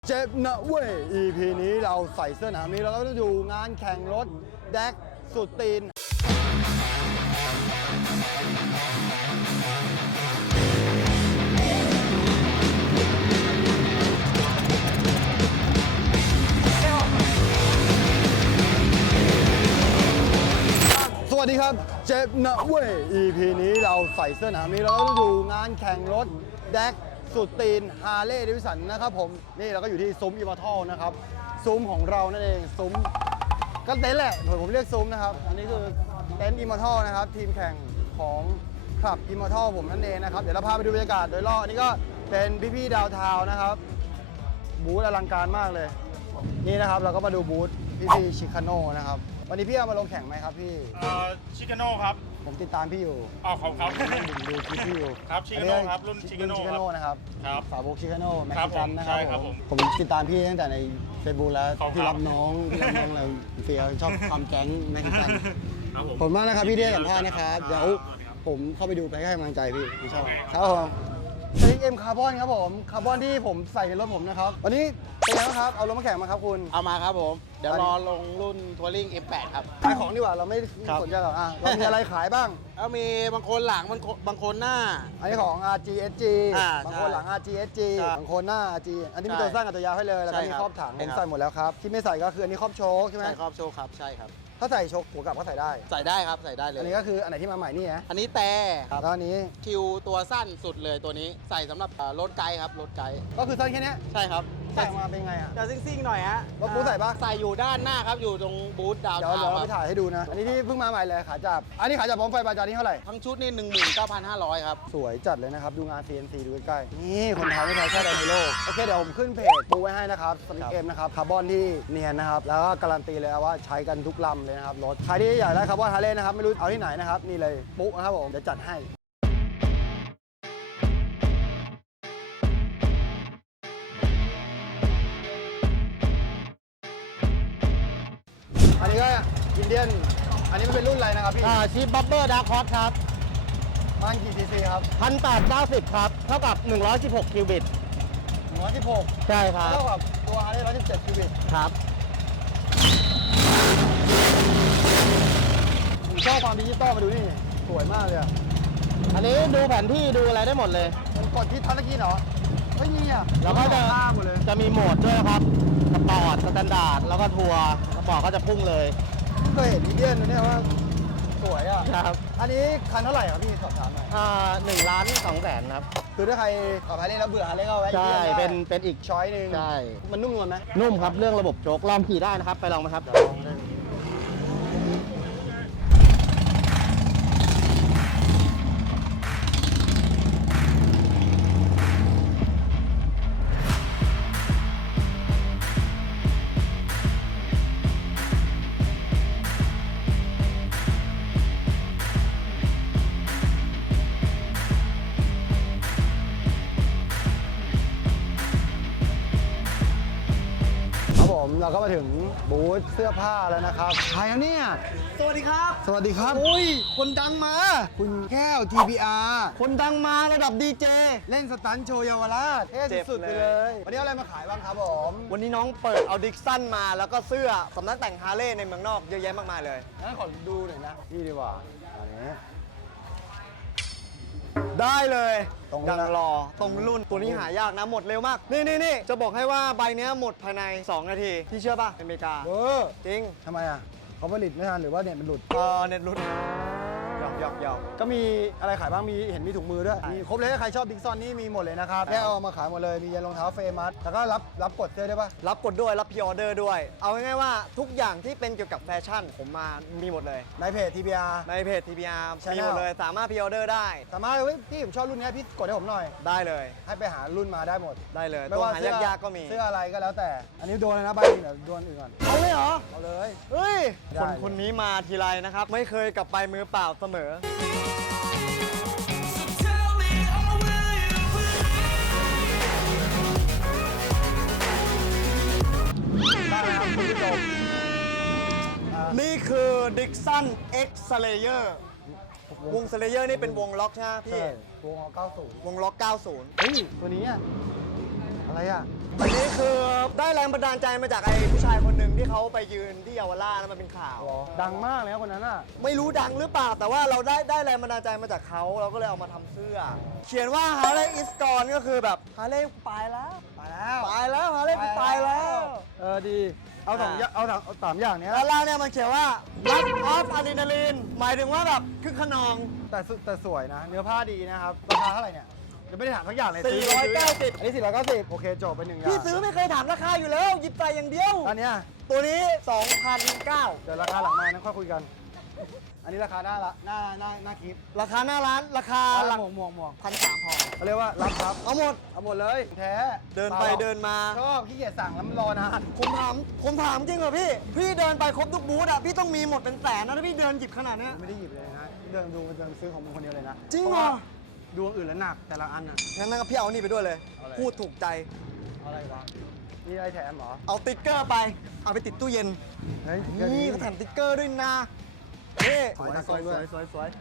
เจ็บนะเว้ย EP นี้เราใส่เสื้อหนามนี้เราก็ต้องอยู่งานแข่งรถแดกสุดตีนสวัสดีครับเจ็บนะเว้ย EP นี้เราใส่เสื้อหนามนี้เราก็ต้องอยู่งานแข่งรถแดกสุดตีนฮาร์เลย์เดวิสันนะครับผมนี่เราก็อยู่ที่ซุ้มอิมมอร์ทัลนะครับซุ้มของเรานั่นเองซุ้มก็เต็นท์แหละผมเรียกซุ้มนะครับอันนี้คือเต็นท์อิมมอร์ทัลนะครับทีมแข่งของคลับอิมมอร์ทัลผมนั่นเองนะครับเดี๋ยวเราพาไปดูบรรยากาศโดยรอบอันนี้ก็เป็นพี่ๆดาวทาวน์นะครับบูธอลังการมากเลยนี่นะครับเราก็มาดูบูธพี่ๆชิคาโน่นะครับวันนี้พี่เอามาลงแข่งไหมครับพี่ชิคาโน่ครับผมติดตามพี่อยู่อ๋อครับดูคลิปพี่อยู่ครับชิคาโน่ครับรุ่นชิคาโน่นะครับครับฝาโบกชิคาโน่แม็กซิกันนะครัใช่ครับผมติดตามพี่ตั้งแต่ในเฟซบุ๊กแล้วพี่รับน้องเราเฟียชอบความแก๊งแม็กซิกันผมมากนะครับพี่ที่ให้สัมภาษณ์นะครับเดี๋ยวผมเข้าไปดูไปให้กำลังใจพี่ชอบครับผมสลิงเอ็มคาร์บอนครับผมคาร์บอนที่ผมใส่ในรถผมนะครับวันนี้เป็นยังไงครับเอารถมาแข่งมาครับคุณเอามาครับผมเดี๋ยวรอลงรุ่นทัวริง M8 ครับขายของดีกว่าเราไม่สนใจหรอกเรามีอะไรขายบ้างแล้วมีบางคนหลังบางคนหน้าอันนี้ของ RGSG บางคนหลัง RGSG บางคนหน้า RG อันนี้มีตัวสั้นกับตัวยาวให้เลยแล้วก็มีครอบถังผมใส่หมดแล้วครับที่ไม่ใส่ก็คืออันนี้ครอบโชคใช่ไหมใช่ครอบโชคครับใช่ครับถ้าใส่โชคหัวกลับก็ใส่ได้ใส่ได้ครับใส่ได้เลยอันนี้ก็คืออันไหนที่มาใหม่นี่ฮะอันนี้แต่แล้วอันนี้คิวตัวสั้นสุดเลยตัวนี้ใส่สำหรับรถไกด์ครับรถไกด์ก็คือสั้นแค่นี้ใช่ครับใส่มาเป็นไงอ่ะจะซิ่งๆหน่อยฮะรถบูธใส่ปะใส่อยู่ด้านหน้าครับอยู่ตรงบูธดาวเดี๋ยวเราไปถ่ายให้ดูนะอันนี้ที่เพิ่งมาใหม่เลยขาจับอันนี้ขาจับพร้อมไฟบาจานี่เท่าไหร่ทั้งชุดนี่ 19,500 ครับสวยจัดเลยนะครับดูงาน CNC ดูใกล้ๆนี่คนไทยไม่แพ้ชาติใดในโลกโอเคเดี๋ยวผมขึ้นเพจปูไว้ให้นะครับสลิงเอ็มนะครับคาร์บอนที่เนียนนะครับแล้วก็การันตีเลยว่าใช้กันทุกลำเลยนะครับรถใครที่อยากได้คาร์บอนฮาร์เลย์นะครับไม่รู้เอาที่ไหนนะครับนี่เลยปุ๊นะครับผมเดี๋ยวจัดให้อันนี้ก็อินเดียนอันนี้มันเป็นรุ่นอะไรนะครับพี่ชีฟบับเบอร์ดาร์คอสครับมันกี่ซีซีครับ 1,890ครับเท่ากับ116คิวบิต 116 ใช่ครับเท่ากับตัวฮาร์เลย์117คิวบิตครับผมชอบความดิจิตอลมาดูนี่สวยมากเลยอันนี้ดูแผนที่ดูอะไรได้หมดเลยมันกดที่ทัชสกรีนเหรอไม่มีอ่ะแล้วก็จะมีโหมดด้วยนะครับสปอร์ตสแตนดาร์ดแล้วก็ทัวร์สปอร์ตก็จะพุ่งเลยเคยเห็นอินเดียนเนี่ยว่าสวยอ่ะครับอันนี้คันเท่าไหร่ครับพี่สอบถามหน่อย 1,200,000ครับคือถ้าใครขับฮาร์เลย์แล้วเบื่อฮาร์เลย์ก็ไว้ใช่เป็นอีกช้อยนึงใช่มันนุ่มนวลไหมนุ่มครับเรื่องระบบโจ๊กลองขี่ได้นะครับไปลองไหมครับเราก็มาถึงบูธเสื้อผ้าแล้วนะครับใครครับเนี่ยสวัสดีครับสวัสดีครับโอ้ยคนดังมาคุณแก้ว TBR คนดังมาระดับดีเจเล่นสตันโชว์เยาวราชเท่สุดๆไปเลยวันนี้อะไรมาขายบ้างครับผมวันนี้น้องเปิดเอาดิกสันมาแล้วก็เสื้อสำนักแต่งฮาร์เลย์ในเมืองนอกเยอะแยะมากมายเลยงั้นขอดูหน่อยนะนี่ดีกว่าอันนี้ได้เลยดังรอตรงรุ่นตัวนี้หายากนะหมดเร็วมากนี่จะบอกให้ว่าใบนี้หมดภายใน2 นาทีพี่เชื่อป่ะอเมริกาจริงทำไมอ่ะเขาผลิตไม่ทันหรือว่าเน็ตมันหลุดเน็ตหลุดหยอกก็มีอะไรขายบ้างมีเห็นมีถุงมือด้วยมีครบเลยถ้าใครชอบดิกซอนนี่มีหมดเลยนะครับแค่เอามาขายหมดเลยมียันรองเท้าเฟมัสแล้วก็รับกดได้ป่ะรับกดด้วยรับพรีออเดอร์ด้วยเอาง่ายๆว่าทุกอย่างที่เป็นเกี่ยวกับแฟชั่นผมมามีหมดเลยในเพจ TBR มีหมดเลยสามารถพรีออเดอร์ได้สามารถพี่ผมชอบรุ่นนี้พี่กดให้ผมหน่อยได้เลยให้ไปหารุ่นมาได้หมดได้เลยตัวหายากๆก็มีเสื้ออะไรก็แล้วแต่อันนี้โดนเลยนะใบเดี๋ยวโดนอื่นก่อนเอาเลยเหรอเอาเลยเฮ้ยคนนี้มาทีไรนะครับไม่เคยกลับไปมือเปล่าเสมอนี่คือ Dixon X Slayer วง Slayer นี่เป็นวงล็อกใช่ไหมพี่วง90 วงล็อก90 เฮ้ยตัวนี้อะไรอ่ะอันนี้คือได้แรงบันดาลใจมาจากไอ้ผู้ชายคนหนึ่งที่เขาไปยืนที่เยาวราชแล้วมันเป็นข่าวดังมากเลยนะคนนั้นอ่ะไม่รู้ดังหรือเปล่า แต่ว่าเราได้แรงบันดาลใจมาจากเขาเราก็เลยเอามาทำเสื้อ เขียนว่า Harley is gone ก็คือแบบ Harley ไปแล้วไปแล้ว Harley ไปแล้วดีเอาสองอย่างเอาสามอย่างเนี้ยแล้วล่างเนี่ยมันเขียนว่า Rush of Adrenaline หมายถึงว่าแบบคึกขนองแต่สวยนะ เนื้อผ้าดีนะครับราคาเท่าไหร่เนี่ยยังไม่ได้ถามทั้งอย่างเลย 490 อันนี้490โอเคจบไปหนึ่งอย่างพี่ซื้อไม่เคยถามราคาอยู่แล้วหยิบใส่อย่างเดียวอันเนี้ยตัวนี้ 2,009 เดี๋ยวราคาหลังไมานั้นค่อยคุยกัน อันนี้ราคาหน้าคลิปราคาหน้าร้านราคาหลักหมวก 1,300พอเขาเรียกว่ารับครับเอาหมดเอาหมดเลยแท้เดินไปเดินมาชอบขี้เกียจสั่งแล้วมันรอนานผมถามจริงเหรอพี่ พี่เดินไปครบทุกบูธอ่ะ พี่ต้องมีหมดเป็นแสนนะถ้าพี่เดินหยิบขนาดเนี้ยไม่ได้หยิบเลยนะเดินซื้อของมึงคนเดียวเลยนะจริงเหรอดวงอื่นแล้วหนักแต่ละอันอ่ะงั้นก็พี่เอานี่ไปด้วยเลยเอาอะไรพูดถูกใจอะไรวะนี่อะไรแถมเหรอเอาติ๊กเกอร์ไป เอาไปติดตู้เย็นเฮ้ยนี่เขาแถมติ๊กเกอร์ด้วยนะนี่สวยด้วยสวย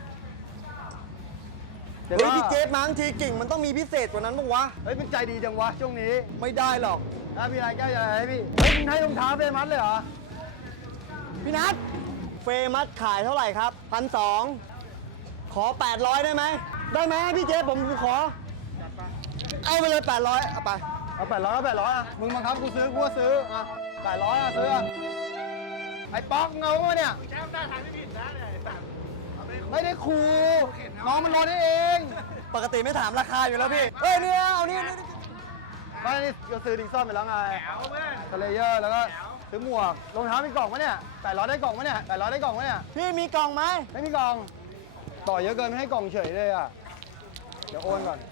เดี๋ยวเฮ้ยว่าพี่เกตมาทั้งทีกิ่งมันต้องมีพิเศษกว่านั้นปะวะเฮ้ยเป็นใจดีจังวะช่วงนี้ไม่ได้หรอกถ้ามีอะไรแก้อะไรให้พี่เฮ้ยมึงให้รองเท้าเฟรมัสเลยเหรอพี่นัทเฟมัสขายเท่าไหร่ครับ1,200ขอ 800 ได้ไหม ได้ไหมพี่เจผมขอ เอาไปเลย 800 เอาไปเอา800อ่ะมึงบังคับกูซื้อกูก็ซื้ออ่ะ800อ่ะซื้ออ่ะไอ้ป๊อกเงาวะเนี่ยไม่ได้คูน้องมันรอได้เองปกติไม่ถามราคาอยู่แล้วพี่ เฮ้ยเนี่ยเอานี่ไม่นี่ก็ซื้อดิงซ่อนไปแล้วไงสเลเยอร์แล้วก็ซื้อหมวกรองเท้ามีกล่องปะเนี่ย800ได้กล่องปะเนี่ย800ได้กล่องปะเนี่ยพี่มีกล่องไหมไม่มีกล่อง ต่อเยอะเกินไม่ให้กล่องเฉยเลยอ่ะ เดี๋ยวโอนก่อน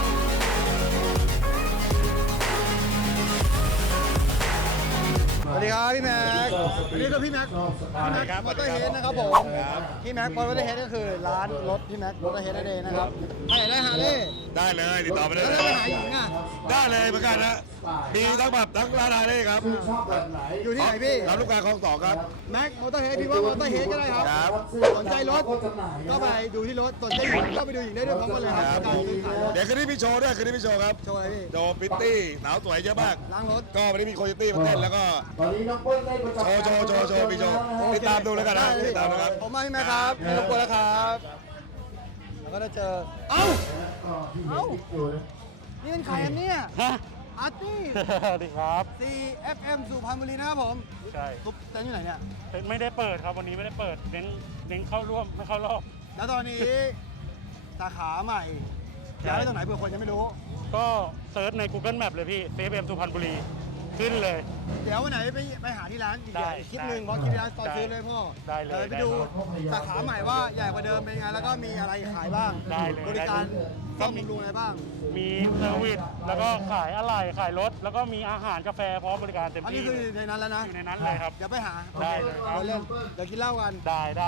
สวัสดีครับพี่แม็กอันนี้คือพี่แม็กมอเตอร์เฮดนะครับผมพี่แม็กมอเตอร์เฮดก็คือร้านรถพี่แม็กมอเตอร์เฮดนั่นเองนะครับถ้าอยากได้ฮาร์เลย์ได้เลยติดต่อไปได้แล้วเลถ้าย ไปหาหญิงอ่ะได้เลยเหมือนกันนะมีทั้งแบบทั้งร้านอาหารเลยครับอยู่ที่ไหนพี่ร้านลูกค้าคลองสองครับแม็กมอเตอร์เฮดพี่ว่ามอเตอร์เฮดก็ได้ครับครับสนใจรถก็ไปดูที่รถสนใจหญิงก็ไปดูหญิงได้ด้วยพร้อมกันเลยครับการซื้อขายรถเดี๋ยวคืนนี้มีโชว์ด้วยคืนนี้มีโชว์ครับโชว์อะไรพี่โชว์พิตตี้หนาวสวยเยอะมากล้างรถก็วันนี้มีโคโยตี้มาเต้นแล้วก็ตอนนี้น้องเปิ้ลได้ประจำโชว์มีโชว์ติดตามดูแล้วกันนะติดตามนะครับผมมาพี่แม่ครับไม่รบกวนแล้วครับแล้วก็ได้เจอ เอ้าเอ้าอยู่นะนี่เป็นใครอันเนี่ยอาร์ตี้สวัสดีครับ CFM สุพรรณบุรีนะครับผมใช่ตุ๊บเต้นอยู่ไหนเนี่ยไม่ได้เปิดครับวันนี้ไม่ได้เปิดเน้นเข้าร่วมไม่เข้ารอบแล้วตอนนี้ สาขาใหม่ย้ายไปตรงไหนเผื่อคนยังไม่รู้ก็เซิร์ชใน Google Map เลยพี่ CFM สุพรรณบุรีขึ้นเลยเดี๋ยววันไหนไปหาที่ร้านอีกได้คลิปหนึ่งเพราะคลิปที่ร้านตอนซื้อเลยพ่อได้เลยไปดูสาขาใหม่ว่าใหญ่กว่าเดิมเป็นไงแล้วก็มีอะไรขายบ้างได้เลยบริการซ่อมบำรุงอะไรบ้างมีเซอร์วิสแล้วก็ขายอะไหล่ขายรถ แล้วก็มีอาหารกาแฟพร้อมบริการเต็มอันนี้ที่คือในนั้นแล้วนะอยู่ในนั้นเลยครับเดี๋ยวไปหาได้เลยครับเล่นเดี๋ยวกินเหล้ากันได้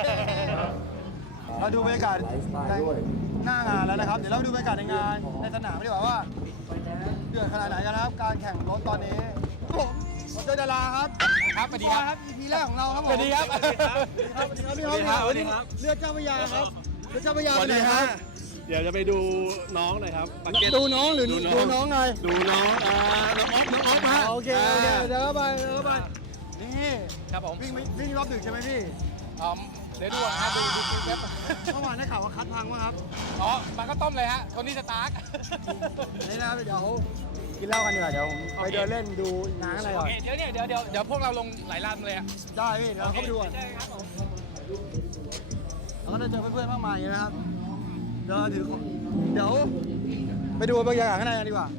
เราดูบรรยากาศในหน้างานแล้วนะครับ เดี๋ยวเราไปดูบรรยากาศในงานในสนามดีกว่าว่าเดือดขนาดไหนกันนะครับ การแข่งรถตอนนี้ผมเจอดาราครับครับสวัสดีครับ EP แรกของเราครับผมสวัสดีครับสวัสดีครับสวัสดีครับสวัสดีครับเลือดเจ้าพระยาครับเลือดเจ้าพระยาไปไหนครับเดี๋ยวจะไปดูน้องหน่อยครับปากเก็ตดูน้องหรือดูน้องไงดูน้องน้องอ๊อฟฮะโอเคเดี๋ยวเข้าไปนี่ครับผมวิ่งรอบดึกใช่ไหมพี่เดี๋ยวดูก่อนนะดูคลิปแป๊บเมื่อวานได้ข่าวว่าคัดพังวะครับอ๋อมันก็ต้มเลยฮะโทนี่สตาร์กนี่นะครับเดี๋ยวกินเหล้ากันดีกว่าเดี๋ยวผมไปเดินเล่นดูงานอะไรก่อนเดี๋ยวพวกเราลงหลายลำเลยอ่ะได้พี่เดี๋ยวเราเข้าไปดูก่อนเราก็ได้เจอเพื่อนๆมากมายนะครับเดี๋ยวไปดูบรรยากาศข้างในกันดีกว่า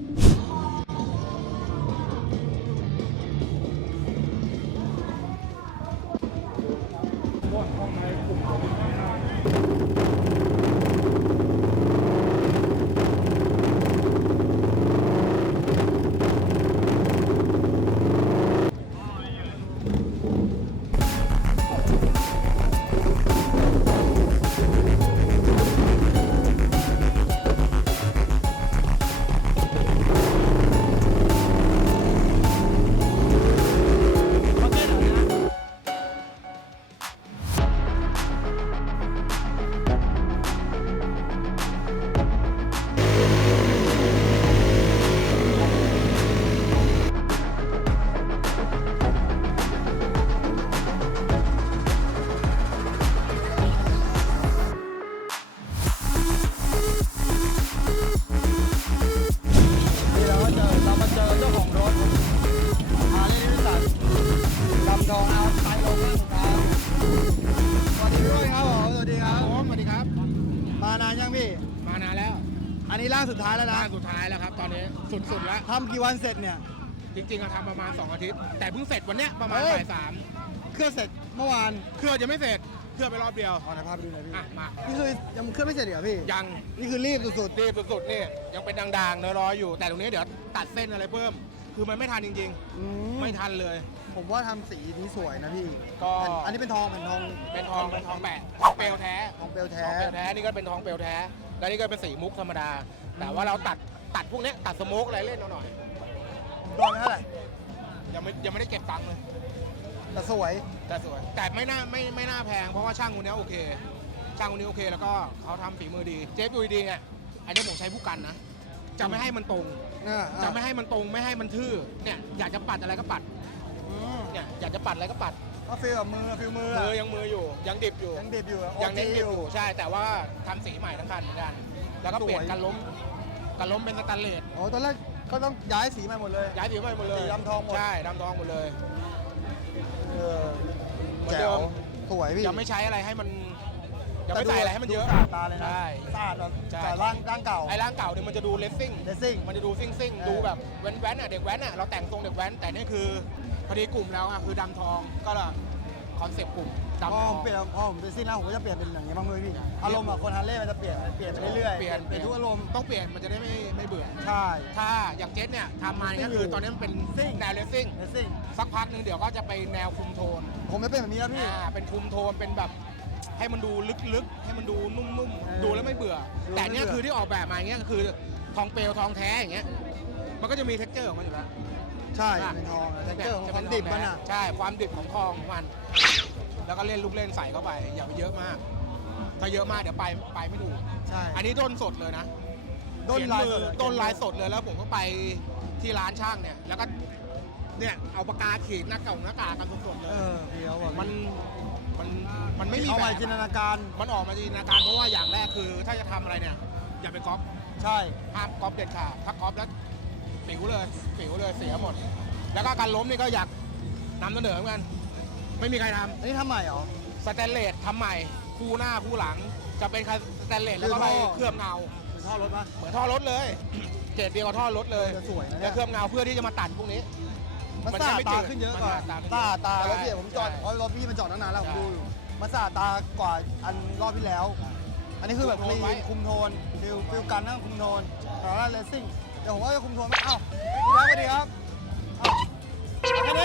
นี้ล่างสุดท้ายแล้วนะล่าสุดท้ายแล้วครับ ตอนนี้สุดๆแล้วทำกี่วันเสร็จเนี่ยจริงๆเราทำประมาณ 2 อาทิตย์ แต่เพิ่งเสร็จวันเนี้ยประมาณเอ้ยบ่ายเครื่องเสร็จเมื่อวาน 3เครื่องยังไม่เสร็จเครื่องไปรอบเดียวเอาไหนพาไปดูหน่อยพี่อ่ะมานี่คือยังเครื่องไม่เสร็จเหรอพี่ยังนี่คือรีบสุดรีบสุดๆนี่ยังเป็นด่างๆเนื้อร้อยอยู่ แต่ตรงนี้เดี๋ยวตัดเส้นอะไรเพิ่ม คือมันไม่ทันจริงๆอืๆ ไม่ทันเลยผมว่าทำสีนี้สวยนะพี่ก็อันนี้เป็นทองเป็นทองเป็นทองแปะทองเปลวแท้ทองเปลวแท้ทองเปลวแท้นี่ก็เป็นทองเปลวแท้ แล้วนี่ก็เป็นสีมุกธรรมดา แต่ว่าเราตัดพวกเนี้ยตัดสโมกอะไรเล่นเอาหน่อยโดนไปเท่าไหร่ยังไม่ได้เก็บตังค์เลยแต่สวยแต่สวยแต่ไม่น่าแพงเพราะว่าช่างคนนี้โอเค ช่างคนนี้โอเค แล้วก็เขาทำฝีมือดีเจฟดูดีๆเนี่ยอันนี้ผมใช้ผู้กันนะจะไม่ให้มันตรง จะไม่ให้มันตรงไม่ให้มันทื่อเนี่ยอยากจะปัดอะไรก็ปัดเนี่ยอยากจะปัดอะไรก็ปัดก็ฟีลแบบมือฟีลมือมือยังมืออยู่ยังดิบอยู่ยังดิบอยู่ยังเน้นดิบอยู่ใช่แต่ว่าทำสีใหม่ทั้งคันเหมือนกัน แล้วก็เปลี่ยนกันล้มเป็นสแตนเลสโอ้ตอนแรกก็ต้องย้ายสีใหม่หมดเลยย้ายสีใหม่หมดเลยสีดำทองหมดใช่ดำทองหมดเลยเออเหมือนแจ๋เดิวมสวยพี่ยังไม่ใช้อะไรให้มันยังไม่ใส่อะไรให้มันเยอะดูสะอาดตาเลยนะใช่สะอาดแบบใช่แต่ร่างเก่าไอ้ร่างเก่าเนี่ยมันจะดูเลสซิ่งเลสซิ่งมันจะดูซิ่งเออดูแบบแว้นๆอ่ะเด็กแว้นอ่ะเราแต่งทรงเด็กแว้นแต่นี่คือพอดีกลุ่มแล้วอ่ะคือดำทองก็คอนเซ็ปต์กลุ่มพดำทออผงมเปลี่ยนพอผมเป็นซิ่งแล้วผมก็จะเปลี่ยนเป็นอย่างเงี้ยบ้างเลยพี่อารมณ์อะคนฮาร์เลย์มันจะเปลี่ยนไปเรื่อยๆเปลี่ยนทุกอารมณ์ต้องเปลี่ยนมันจะได้ไม่เบื่อใช่ถ้าอย่างเจ็ตเนี่ยทำมาเนี่ยก็คือตอนนี้มันเป็นซิ่งแนวเลสซิ่งเลสซิ่งสักพักหนึ่งเดี๋ยวก็จะไปแนวคุมโทนผมไม่เป็นแบบนี้แล้วพี่เป็นคุมโทนเป็นแบบให้มันดูลึกๆ ให้มันดูนุ่มเออๆ ดูแล้วไม่เบื่อดูแต่เนี่ยไม่เบื่อคือที่ออกแบบมาอย่างเงี้ยคือทองเปลวทองแท้อย่างเงี้ยมันก็จะมีเท็กเจอร์ของมันอยู่แล้วใช่เป็นทองแต่เจอของความดิบมันอ่ะใช่ความดิบของทองของมัน แล้วก็เล่นลูกเล่นใส่เข้าไปอย่าไปเยอะมาก ถ้าเยอะมากเดี๋ยวไปไม่ถูกใช่อันนี้ด้นสดเลยนะด้นลายสดต้นลายสดเลยแล้วผมก็ไปที่ร้านช่างเนี่ยแล้วก็เนี่ยเอาปากกาขีดหน้ากากกันสดๆเลเอย อพี่เขาบอกมันไม่มีเอาแบไปบจินตนาการมันออกมาจินตนาการเพราะว่าอย่างแรกคือถ้าจะทำอะไรเนี่ยอย่าไปก๊อปใช่ห้ามก๊อปเด็ดขาดถ้าก๊อปแล้วปิ๋วเลยเสียหมด แล้วก็การล้มนี่ก็อยากนำเสนอเหมือนกันไม่มีใครทอันนี้ทำใหม่เหรอำสแตนเลสทำใหม่คู่หน้าคู่หลังจะเป็นสแตนเลสแล้วก็ไปคือท่อเคลือบเงาเป็นท่อรถปะเหมือนท่อรถเลย เกรดเดียวกับท่อรถเลยจะสวยนะเนี่ยแล้วเคลือบเงาเพื่อที่จะมาตัดพวกนี้มันมันสะจะอาดไม่ตาจืดขึ้นเยอะกว่ามันสะอาดสะอาดตาใช่แล้วพี่ผมจอดใช่เพราะรถพี่มันจอดตั้งนานแล้วผมใช่ดูอยู่มันสะอาดตากว่าอันรอบที่แล้ว อันนี้คือแบบคลีนคุมโทนฟิลกันนั่งคุมโทนแต่ว่าเลสซิ่งเดี๋ยวผมว่าจะคุมโทนไหมเอ้าพี่ครับสวัสดีครับเอ้าแค่นี้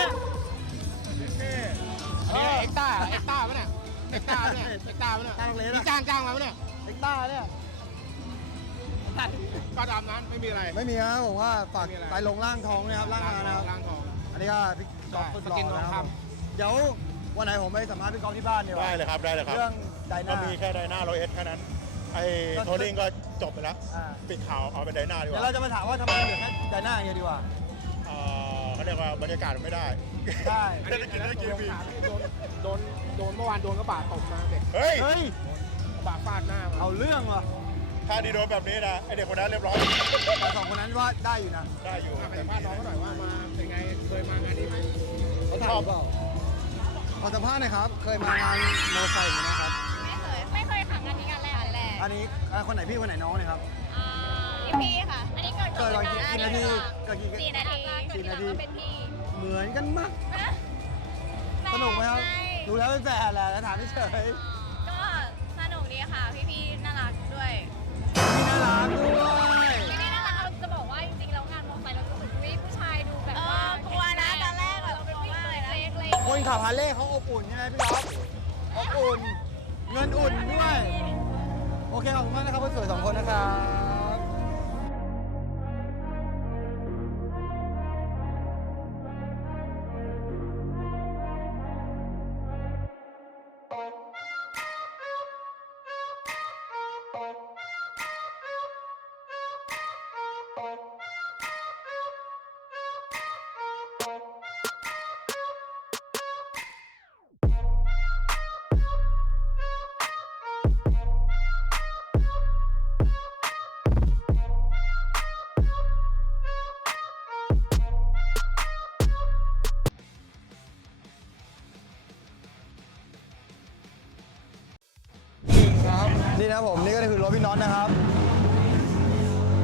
อันนี้เอ็กต้าปะเนี่ยเอ็กต้าปะเนี่ยตั้งเลสนี่อะจ้างมาปะเนี่ยเอ็กต้าเนี่ยก็ตามนั้นไม่มีอะไรไม่มีครับผมว่าฝากไม่มีอะไรไปลงล่างทองนะครับล่างงานนะครับล่างทองอันนี้ก็พี่กอล์ฟใช่สุดหสล่กินอทองนะครับคเดี๋ยววันไหนผมไปสัมภาษณ์พี่กอล์ฟที่บ้านดีกว่าได้เลยครับ ได้เลยครับเรื่องไดก็นามีแค่ไดนาร้อยเอสแค่นั้น ไอ้โทนิ่งก็จบไปแล้วอ่าปิดข่าวเอาไปไดนาดีกเดี๋ยวว่าเราจะมาถามว่าทำไมเหลือแค่ไดนาอย่างเดียวดีกว่าเขาเรียกว่าบรรยากาศมันไม่ได้ใช่ำอันนี้โดนเมื่อวานโดนกระบะตบมาเด็กเฮ้ยเฮ้ยกระบะฟาดหน้ามาเอาเรื่องว่ะถ้าดีโดนแบบนี้นะ ไอเด็กคนนั้นเรียบร้อยแต่สองคนนั้นว่าได้อยู่นะได้อยู่ไปสัมภาษณ์น้องเขาหน่อยว่ามาเป็นไงเคยมางานนี้ไหมเขาถามเปล่าขอสัมภาษณ์หน่อยครับ เคยมางานโมอไซค์ไหมครับไม่เคยค่ะงานนี้งานแรกอันนี้คนไหนพี่คนไหนน้องเนี่ยครับพี่ค่ะ อันนี้เกิดเกิดวันกี่นาทีเกิดกี่ 4 นาทีเกิดทีหลังก็เป็นพี่เหมือนกันมากสนุกไหมครับ ดูแล้วเป็นแฟนแหละแล้วถามเฉยก็สนุกดีค่ะ พี่ๆน่ารักด้วยพี่น่ารักด้วยพี่ๆน่ารักเราจะบอกว่าจริงๆแล้วงานมอเตอร์ไซค์เรารู้สึกว่าผู้ชายดูแบบว่ากลัวนะตอนแรกเราเป็นผู้หญิงเล็กเลยคนขับฮาร์เลย์เขาอบอุ่นใช่ไหมพี่ก๊อฟอบอุ่น เงินอุ่นด้วย โอเคขอบคุณมากนะครับคนสวยสองคนนะครับ นี่นะครับผมนี่ก็คือรถพี่น็อตนะครับ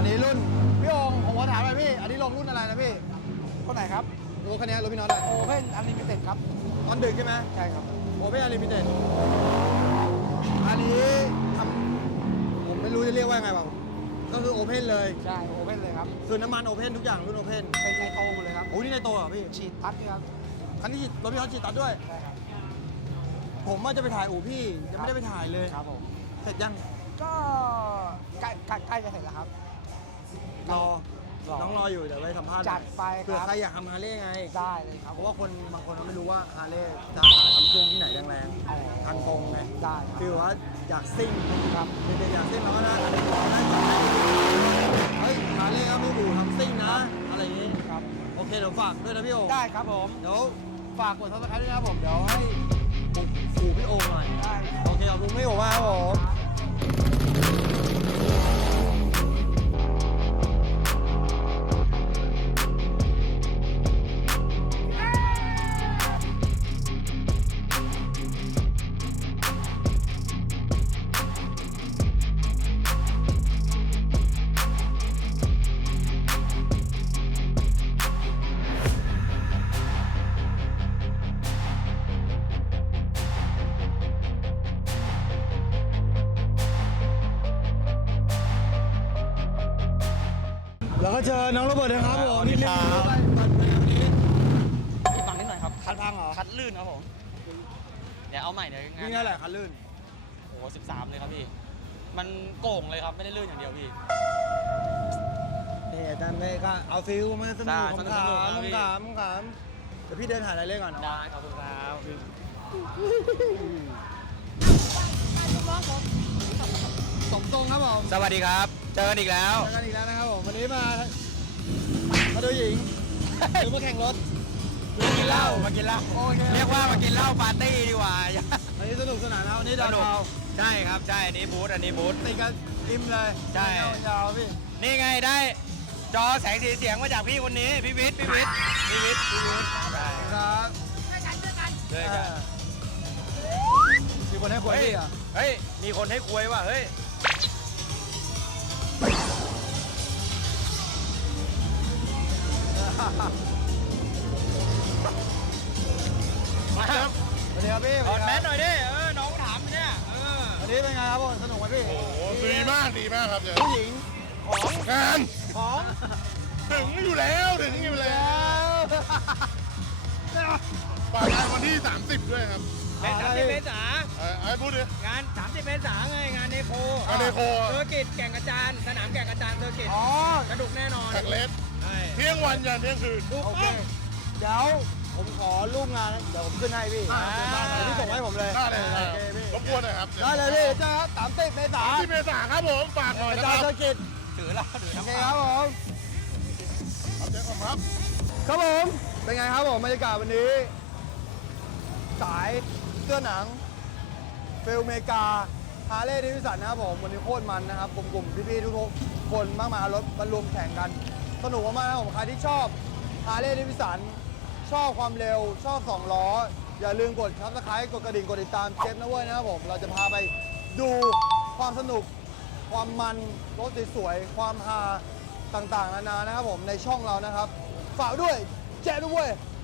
นี้รุ่นพี่องค์ผมขอถามหน่อยพี่ อันนี้ลงรุ่นอะไรนะพี่คนไหนครับรถคันนี้รถพี่น็อตอะโอเพ่นอันลิมิเต็ดครับตอนดึกใช่ไหมใช่ครับโอเพ่นอลิมิเต็ดอันนี้ทำผมไม่รู้จะเรียกว่าไงบ้างก็คือโอเพ่นเลยใช่โอเพ่นเลยครับคือน้ำมันโอเพ่นทุกอย่างรุ่นโอเพ่นเป็นในโตหมดเลยครับโอ้ยนี่ในตัวเหรอพี่ฉีดทัดนี่ครับคันนี้รถพี่น็อตฉีดตัดด้วยใช่ครับผมว่าจะไปถ่ายอู่พี่ยังไม่ได้ไปถ่ายเลยครับผมเสร็จยังก็ใกล้จะเสร็จแล้วครับรอรอน้องรออยู่เดี๋ยวไปสัมภาษณ์หน่อยจัดไปครับเผื่อใครอยากทำฮาร์เลย์ไงได้เลยครับเพราะว่าคนบางคนเขาไม่รู้ว่าฮาร์เลย์จะทำเครื่องที่ไหนแรงๆทางตรงไงได้ครับคือว่าอยากซิ่งครับเด็กๆอยากซิ่งเราก็นะเฮ้ยฮาร์เลย์ก็มีอู่ทำซิ่งนะ อะไรอย่างงี้ครับโอเคเดี๋ยวฝากด้วยนะพี่โอได้ครับผมเดี๋ยวฝากกดซับสไครต์ด้วยนะครับผม เดี๋ยวให้บุกอู่พี่โอหน่อยได้โอเคขอบคุณพี่โอมากครับผม แล้วก็เจอน้องโรเบิร์ตนะครับผมนี่ครับฟังนิดหน่อยครับคันพังเหรอคัดลื่นครับผม เดี๋ยวเอาใหม่เดี๋ยวงานนี่นั่นแหละคันลื่นโอ้โห13 เลยครับพี่ มันโก่งเลยครับ ไม่ได้ลื่นอย่างเดียวพี่นี่อาจารย์เมย์ก็เอาฟิลมาสนุกได้ขำสนุกๆนะพี่ขำเดี๋ยวพี่เดินถ่ายอะไรเล่นก่อนเนาะได้ขอบคุณครับสมทรงครับผมสวัสดีครับ เจอกันอีกแล้วเจอกันอีกแล้วนะครับผมวันนี้มาดูหญิงหรือมาแข่งรถมากินเหล้ามากินเหล้าโอเคเรียกว่ามากินเหล้าปาร์ตี้ดีกว่าวันนี้สนุกสนานนะวันนี้ดาวเทาใช่ครับ ใช่ อันนี้บูธ อันนี้บูธติดกันริมเลยใช่ยาวๆพี่นี่ไงได้จอแสงสีเสียงมาจากพี่คนนี้ พี่วิทย์ใช่ครับด้วยกันมีคนให้คุยเฮ้ยพี่อ่ะเฮ้ย มีคนให้คุยว่ะ เฮ้ย มาครับสวัสดีครับพี่ถอดแมสหน่อยดิ น้องถามเนี่ยวันนี้เป็นไงครับผมสนุกไหมพี่โอ้โหดีมากครับเดี๋ยวผู้หญิงของงานของถึงอยู่แล้วฝากงานวันที่ 30 ด้วยครับเป็น30 เมษาไอ้พูดดิงาน 30 เมษาไง งานเนโคงานเนโคเซอร์กิตแก่งกระจาน สนามแก่งกระจานเซอร์กิตอ๋อสนุกแน่นอนแท็กเลสใช่เที่ยงวันยันเที่ยงคืนถูกโอเคต้องเดี๋ยวผมขอรูปงานเดี๋ยวผมขึ้นให้พี่เดี๋ยวพี่ส่งให้ผมเลยได้เลยโอเคพี่รบกวนหน่อยครับได้เลยพี่เจ้าครับ30 เมษายนที่เมษาครับผม ฝากหน่อยอานะจารย์คเศรรัษบฐกิจถือเหล้าถือโอน้ำเคเปล่าครับผมครับเจ๊ผมครับครับผม เป็นไงครับผมบรรยากาศวันนี้ สายเสื้อหนังเฟลเมกาฮาร์เลย์เดวิสันนะครับผมวันนี้โคตรมันนะครับกลุ่มพี่ๆทุกๆคนมากมายรถมารวมแข่งกัน สนุกมากๆนะครับผมใครที่ชอบฮาร์เลย์เดวิสันชอบความเร็วชอบ2ล้อ อย่าลืมกดซับสไครต์กดกระดิ่งกดติดตามเจฟนะเว้ยนะครับผมเราจะพาไปดูความสนุก ความมันรถสวยๆความฮาต่างๆนานานะครับผมในช่องเรานะครับ ฝากด้วยเจฟนะเว้ย